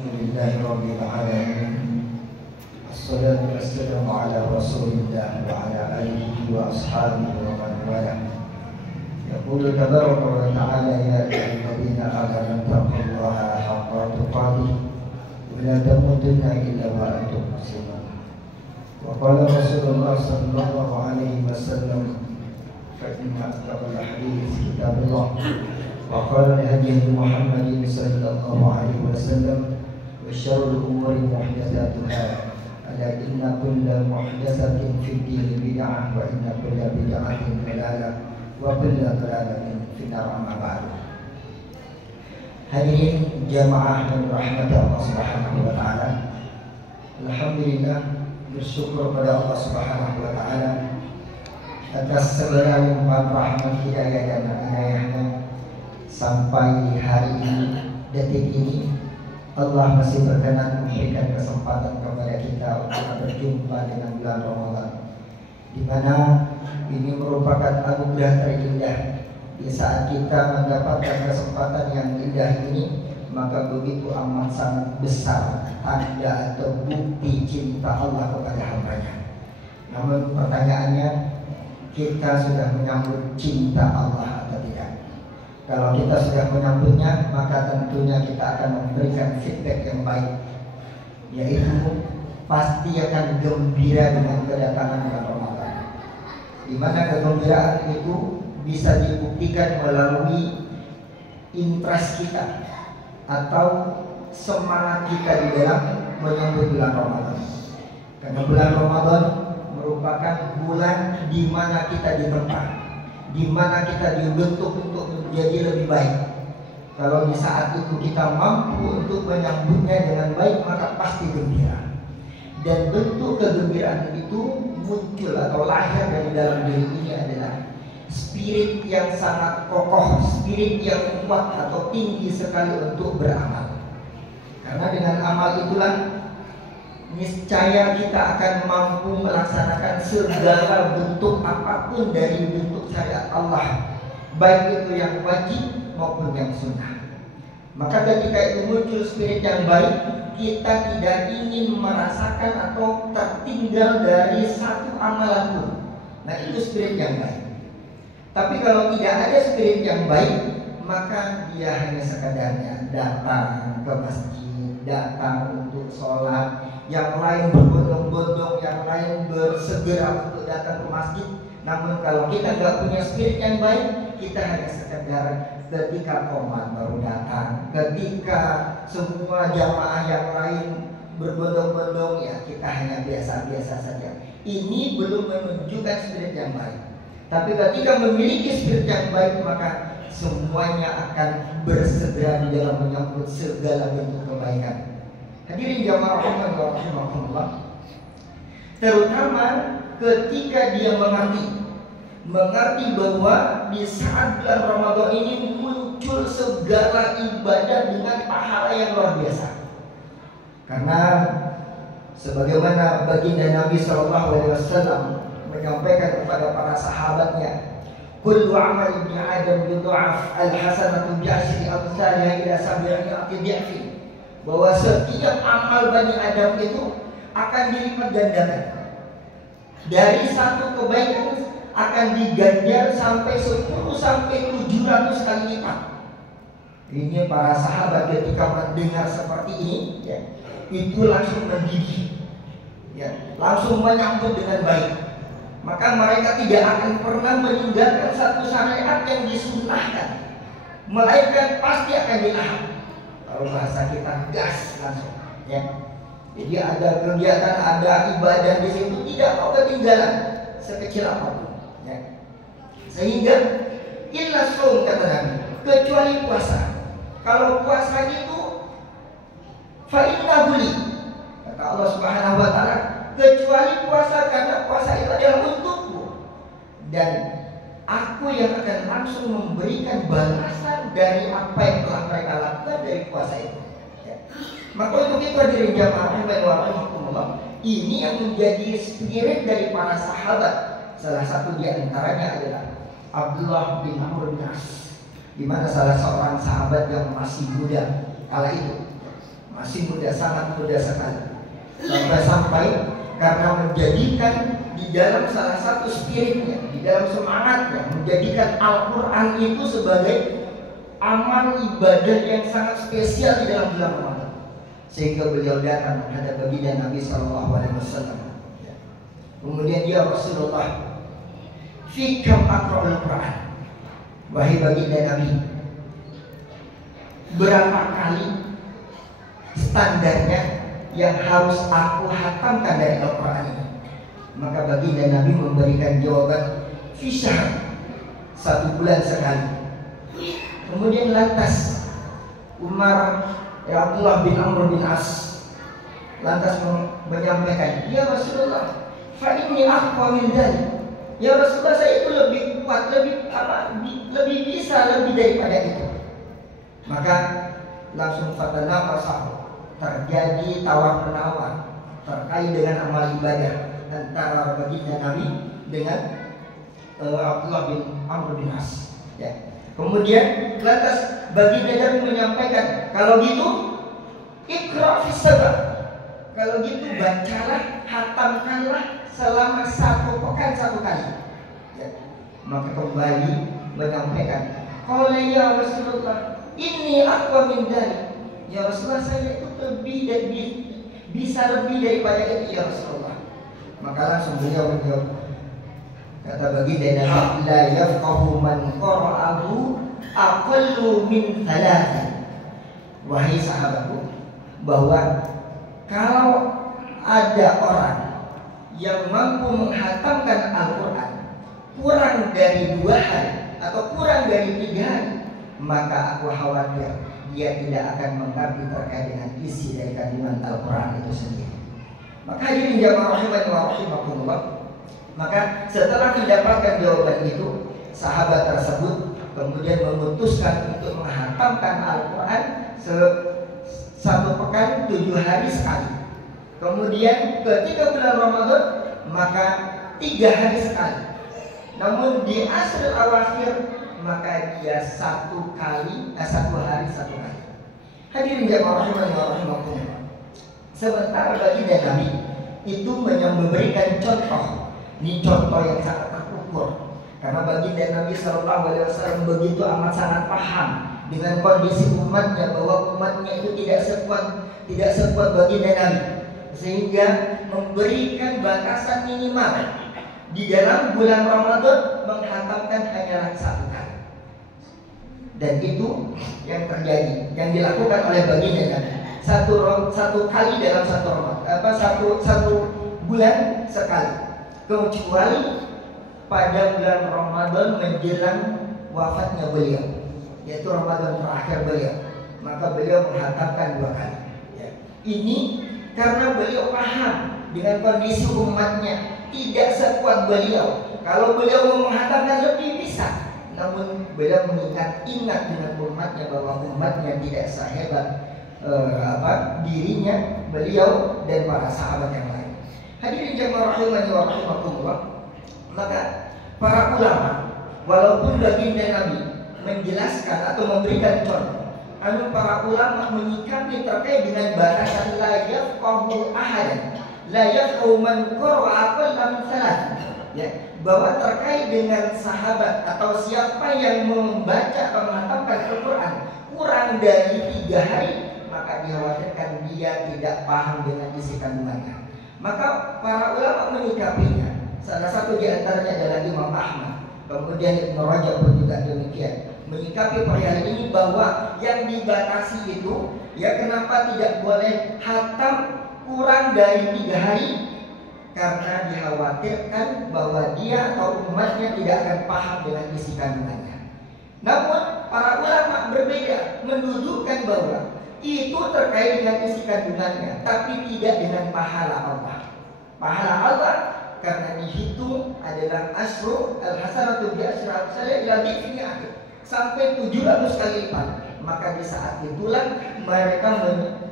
Alhamdulillahi Rabbil Alamin. Assalatu wassalamu ala Rasulillah wa ala alihi wa ashabihi wa man wala. Yaqulu tabaraka wa ta'ala ya ayyuhalladzina amanu taqullaha haqqa tuqatih wa la tamutunna illa wa antum muslimun. Wa qala Rasulullah sallallahu alaihi wasallam fa inna asdaqal hadits kitabullah wa qala hadi Muhammadin sallallahu alaihi wasallam وشر الأمور محدثاتها ألا إن كل محدثة في الدين بدعة وإن كل بدعة ضلالة وكل ضلالة في النار أما بعد. Hadirin jamaah dan rahmat Allah Subhanahu wa taala. Alhamdulillah, bersyukur pada Allah Subhanahu wa taala atas segala limpahan rahmat hidayah dan inayahnya sampai hari ini, detik ini Allah masih berkenan memberikan kesempatan kepada kita untuk berjumpa dengan bulan Ramadan, di mana ini merupakan anugerah terindah. Di saat kita mendapatkan kesempatan yang indah ini, maka begitu amat sangat besar tanda atau bukti cinta Allah kepada hamba-Nya. Namun pertanyaannya, kita sudah menyambut cinta Allah atau tidak? Kalau kita sudah menyambutnya, maka tentunya kita akan memberikan feedback yang baik, yaitu pasti akan gembira dengan kedatangan bulan Ramadan, di mana kegembiraan itu bisa dibuktikan melalui interest kita atau semangat kita di dalam menyambut bulan Ramadan. Karena bulan Ramadan merupakan bulan di mana kita ditempa, di mana kita dibentuk untuk menjadi lebih baik. Kalau di saat itu kita mampu untuk menyambutnya dengan baik, maka pasti gembira. Dan bentuk kegembiraan itu muncul atau lahir dari dalam diri ini adalah spirit yang sangat kokoh, spirit yang kuat atau tinggi sekali untuk beramal. Karena dengan amal itulah niscaya kita akan mampu melaksanakan segala bentuk apapun dari bentuk syariat Allah, baik itu yang wajib maupun yang sunnah. Maka ketika itu muncul spirit yang baik, kita tidak ingin merasakan atau tertinggal dari satu amalan pun. Nah, itu spirit yang baik. Tapi kalau tidak ada spirit yang baik, maka dia hanya sekedarnya datang ke masjid, datang untuk sholat, yang lain berbondong-bondong, yang lain bersegera untuk datang ke masjid. Namun kalau kita nggak punya spirit yang baik, kita hanya sekedar ketika qomat baru datang, ketika semua jamaah yang lain berbondong-bondong, ya kita hanya biasa-biasa saja. Ini belum menunjukkan spirit yang baik. Tapi ketika memiliki spirit yang baik, maka semuanya akan bersegera di dalam menyambut segala bentuk kebaikan. Hadirin jamaah rahimahullah, terutama ketika dia mengerti bahwa di saat bulan Ramadan ini muncul segala ibadah dengan pahala yang luar biasa. Karena sebagaimana baginda Nabi SAW menyampaikan kepada para sahabatnya, kullu amal ibni Adam yudha'af al-hasanatu bi'asyri amsalha ila 700 dhi'fin, bahwa setiap amal Bani Adam itu akan dilipat gandakan. Dari satu kebaikan akan diganjar sampai 10 sampai 700 kali lipat. Ini para sahabat ketika mendengar seperti ini, ya, itu langsung mendidih, ya, langsung menyambut dengan baik. Maka mereka tidak akan pernah meninggalkan satu syariat yang disunnahkan, melainkan pasti akan dilahap. Kalau bahasa kita gas langsung, ya. Jadi ada kegiatan, ada ibadah di situ, tidak mau ketinggalan sekecil apapun, ya. Sehingga illa shaum, kata Nabi, kecuali puasa. Kalau puasa itu fa innahu li, kata Allah Subhanahu wa taala, kecuali puasa, karena puasa itu adalah untukku dan aku yang akan langsung memberikan balasan dari apa yang telah mereka lakukan dari puasa itu, ya. Maka untuk itu hadirin jamaah rahimahullah, ini yang menjadi spirit dari para sahabat. Salah satu di antaranya adalah Abdullah bin Amr bin As, di mana salah seorang sahabat yang masih muda kala itu, masih muda, sangat muda sekali. Sampai karena menjadikan di dalam salah satu spiritnya, di dalam semangatnya, menjadikan Al-Quran itu sebagai amal ibadah yang sangat spesial di dalam bulan Ramadan, sehingga beliau datang menghadap baginda Nabi SAW. Kemudian dia Rasulullah, fikam aqra'ul Quran, wahai baginda Nabi, berapa kali standarnya yang harus aku hatamkan dari Al-Quran ini? Maka baginda Nabi memberikan jawaban, fisyahr, 1 bulan sekali. Kemudian lantas Umar Abdullah bin Amr bin As lantas menyampaikan, ya Rasulullah, fa inni aqwa min dzalik. Ya Rasulullah, saya itu lebih kuat, lebih bisa lebih daripada itu. Maka langsung fatanafasah, terjadi tawar menawar terkait dengan amal ibadah antara baginda Nabi dengan Abdullah bin Amr bin As. Ya. Kemudian lantas baginda Nabi menyampaikan, kalau gitu iqra fis sabah. Kalau gitu bacalah, hatamkanlah selama 1 pekan 1 kali. Ya. Maka kembali menyampaikan, qala ya Rasulullah, inni aqwa min dzalik. Ya Rasulullah, saya itu bisa lebih daripada itu ya Rasulullah. Maka langsung beliau menjawab, kata baginda Nabi, la yafqahu man qara'ahu aqallu min 3. Wahai sahabatku, bahwa kalau ada orang yang mampu menghatamkan Al-Quran kurang dari 2 hari atau kurang dari 3 hari, maka aku khawatir dia tidak akan mengerti terkait dengan isi dari kandungan Al-Quran itu sendiri. Maka hadirin jamaah rahimani wa rahimakumullah, maka setelah mendapatkan jawaban itu, sahabat tersebut kemudian memutuskan untuk menghatamkan Al-Quran 1 pekan 7 hari sekali. Kemudian ketika bulan Ramadan, maka 3 hari sekali. Namun di asrul awakhir, maka dia 1 hari 1 kali. Hadirin jamaah rahimani wa rahimakumullah. Sementara baginda Nabi itu memberikan contoh, ini contoh yang sangat terukur, karena baginda Nabi SAW begitu amat sangat paham dengan kondisi umatnya, bahwa umatnya itu tidak sekuat baginda Nabi, sehingga memberikan batasan minimal di dalam bulan Ramadan menghatamkan hanyalah 1 kali. Dan itu yang terjadi, yang dilakukan oleh baginda Nabi, satu kali dalam satu bulan sekali, kecuali pada bulan Ramadan menjelang wafatnya beliau, yaitu Ramadan terakhir beliau, maka beliau menghatamkan 2 kali. Ya. Ini karena beliau paham dengan kondisi umatnya tidak sekuat beliau. Kalau beliau mau menghatamkan lebih bisa, namun beliau ingat dengan umatnya bahwa umatnya tidak sehebat dirinya, beliau dan para sahabat yang lain. Hadirin jamaah rahimani wa rahimakumullah, maka para ulama, walaupun baginda Nabi menjelaskan atau memberikan contoh, namun para ulama menyikapi terkait dengan batasan la yafqahu ahadan, la yafqahu man qara'a aqalla min 3. Ya, bahwa terkait dengan sahabat atau siapa yang membaca atau menghatamkan Al-Quran kurang dari 3 hari, maka dikhawatirkan dia tidak paham dengan isi kandungannya. Maka para ulama menyikapinya. Salah satu di antaranya adalah Imam Ahmad, kemudian Ibnu Rajab pun juga demikian, menyikapi perihal ini bahwa yang dibatasi itu, ya kenapa tidak boleh hatam kurang dari 3 hari, karena dikhawatirkan bahwa dia atau umatnya tidak akan paham dengan isi kandungannya. Namun para ulama berbeda, menunjukkan bahwa itu terkait dengan isi kandungannya, tapi tidak dengan pahala Allah. Pahala Allah karena dihitung adalah asru al-hasanatu bi asri amsalha ila dhifni akhir, sampai 700 kali lipat. Maka di saat itulah mereka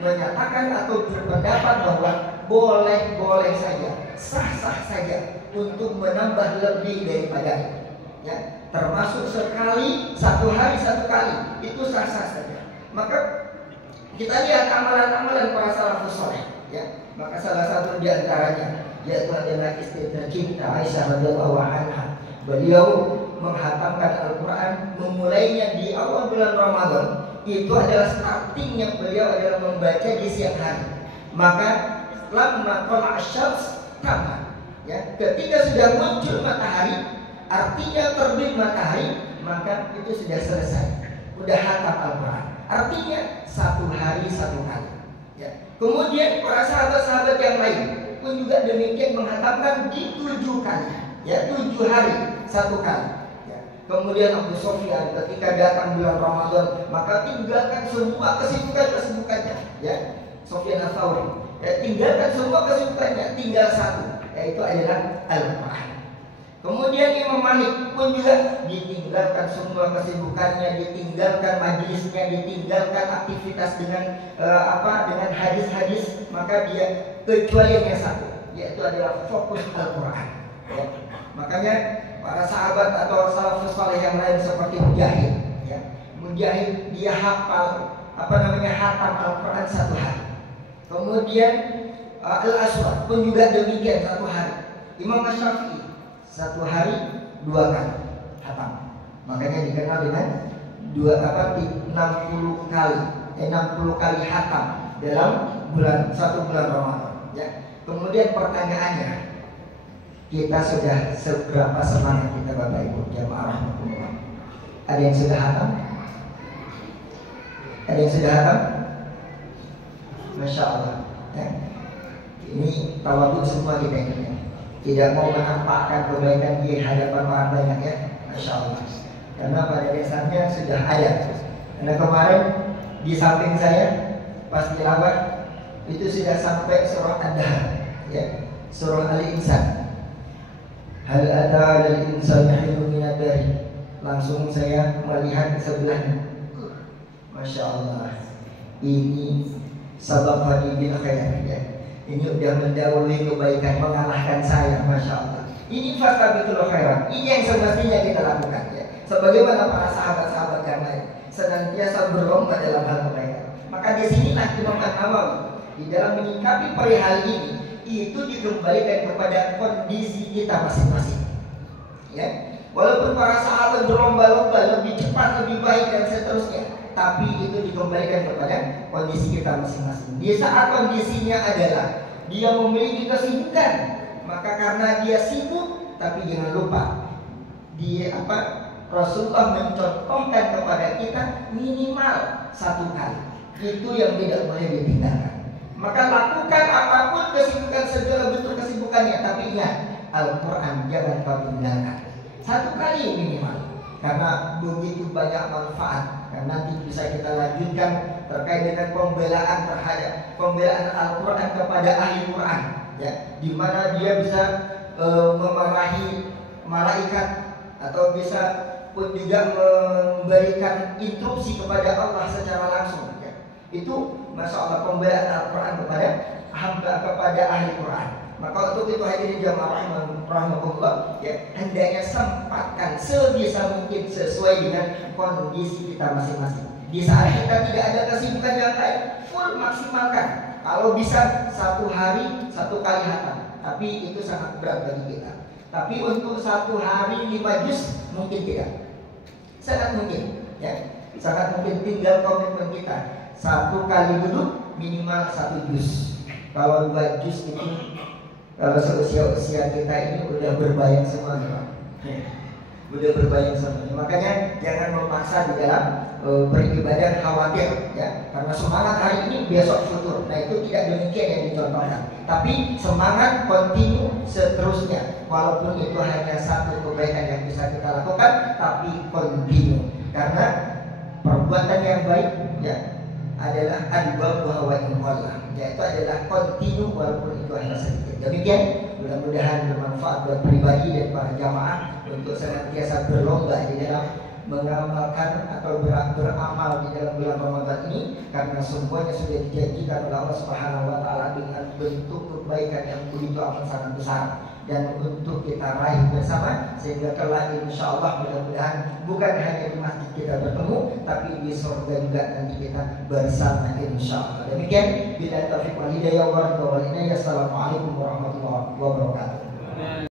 menyatakan atau berpendapat bahwa boleh saja, sah-sah saja untuk menambah lebih daripada itu. Ya, termasuk 1 hari 1 kali, itu sah-sah saja. Maka Kita lihat amalan-amalan para salafus saleh, ya. Maka salah satu di antaranya yaitu adalah istri tercinta Aisyah radhiyallahu anha. Beliau menghatamkan Al-Quran memulainya di awal bulan Ramadan. Itu adalah startingnya beliau adalah membaca di siang hari. Maka lamma tala asy-syams kama, ya, ketika sudah muncul matahari, artinya terbit matahari, maka itu sudah selesai, sudah hatam Al-Quran. Artinya satu hari satu kali, ya. Kemudian para sahabat-sahabat yang lain pun juga demikian menghatamkan di 7 kali, ya, 7 hari satu kali. Kemudian Abu Sufyan ketika datang bulan Ramadan, maka tinggalkan semua kesibukannya, ya. Sufyan Ats-Tsauri, ya, tinggalkan semua kesibukannya, tinggal satu, yaitu adalah Al-Quran. Kemudian Imam Malik pun juga ditinggalkan semua kesibukannya, ditinggalkan majlisnya, ditinggalkan aktivitas dengan dengan hadis-hadis, maka dia kecuali yang satu, yaitu adalah fokus Al-Quran, ya. Makanya para sahabat atau salafus saleh yang lain seperti Mujahid, ya. Mujahid dia hafal hatam Al-Quran satu hari. Kemudian Al-Aswad pun juga demikian satu hari. Imam Syafi'i satu hari 2 kali hatam. Makanya dikenal dengan 60 kali hatam dalam satu bulan Ramadan, ya. Kemudian pertanyaannya, kita sudah seberapa semangat kita Bapak Ibu jamaah rahmatullah? Ada yang sudah hatam? Ada yang sudah hatam? Masya Allah, ya. Ini tawadhu semua kita ini, tidak mau menampakkan kebaikan di hadapan orang banyak, ya. Masya Allah. Karena pada dasarnya sudah ada. Karena kemarin di samping saya pas tilawah itu sudah sampai surah Ad-Dahr, ya, surah Al-Insan. Hal ada al insani hinun min ad-dahr. Langsung saya melihat ke sebelahnya. Masya Allah, ini sabaqani bil khair, ya. Ini sudah mendahului kebaikan, mengalahkan saya. Masya Allah. Ini fastabiqul khairat. Ini yang semestinya kita lakukan, ya. Sebagaimana para sahabat-sahabat yang lain senantiasa berlomba dalam hal kebaikan. Maka di sinilah Imam An-Nawawi di dalam menyikapi perihal ini itu dikembalikan kepada kondisi kita masing-masing, ya. Walaupun para sahabat berlomba-lomba lebih cepat, lebih baik dan seterusnya, tapi itu dikembalikan kepada kondisi kita masing-masing. Di saat kondisinya adalah dia memiliki kesibukan, maka karena dia sibuk, tapi jangan lupa Rasulullah mencontohkan kepada kita minimal 1 kali. Itu yang tidak boleh ditinggalkan. Maka lakukan apapun kesibukan, segala bentuk kesibukannya, tapi ingat, Al-Quran jangan kau tinggalkan. 1 kali minimal, karena begitu banyak manfaat. Dan nanti bisa kita lanjutkan terkait dengan pembelaan Al-Quran kepada ahli Quran, ya, di mana dia bisa memarahi malaikat atau bisa pun juga memberikan instruksi kepada Allah secara langsung, ya. Itu Masya Allah pembelaan Al-Quran kepada ahli Quran. Maka untuk itu hadirin jamaah rahmatullah, ya, hendaknya sempatkan sebisa mungkin sesuai dengan kondisi kita masing-masing. Di saat kita tidak ada kesibukan yang lain, full maksimalkan. Kalau bisa 1 hari 1 kali hatam, tapi itu sangat berat bagi kita. Tapi untuk 1 hari 5 juz mungkin tidak, sangat mungkin, ya, sangat mungkin. Tinggal komitmen kita. 1 kali duduk minimal 1 juz. Kalau 2 juz itu, kalau seusia kita ini udah berbayang semuanya, udah berbayang semuanya. Makanya jangan memaksa di dalam beribadah khawatir, ya, karena semangat hari ini besok futur. Nah itu tidak demikian yang dicontohkan. Tapi semangat kontinu seterusnya, walaupun itu hanya 1 kebaikan yang bisa kita lakukan, tapi kontinu. Karena perbuatan yang baik, ya, adalah adwal bahwa Allah, yaitu adalah kontinu walaupun itu hanya sedikit. Demikian, mudah-mudahan bermanfaat buat pribadi dan para jamaah untuk senantiasa berlomba di dalam mengamalkan atau beramal di dalam bulan Ramadan ini, karena semuanya sudah dijanjikan oleh Allah Subhanahu wa taala dengan bentuk kebaikan yang begitu amat sangat besar. dan untuk kita raih bersama, sehingga kelak insya Allah mudah-mudahan bukan hanya di masjid kita bertemu, tapi di surga juga nanti kita bersama insya Allah. Demikian, bila taufiq wal hidayah wa ridha wal inayah. Assalamualaikum warahmatullahi wabarakatuh.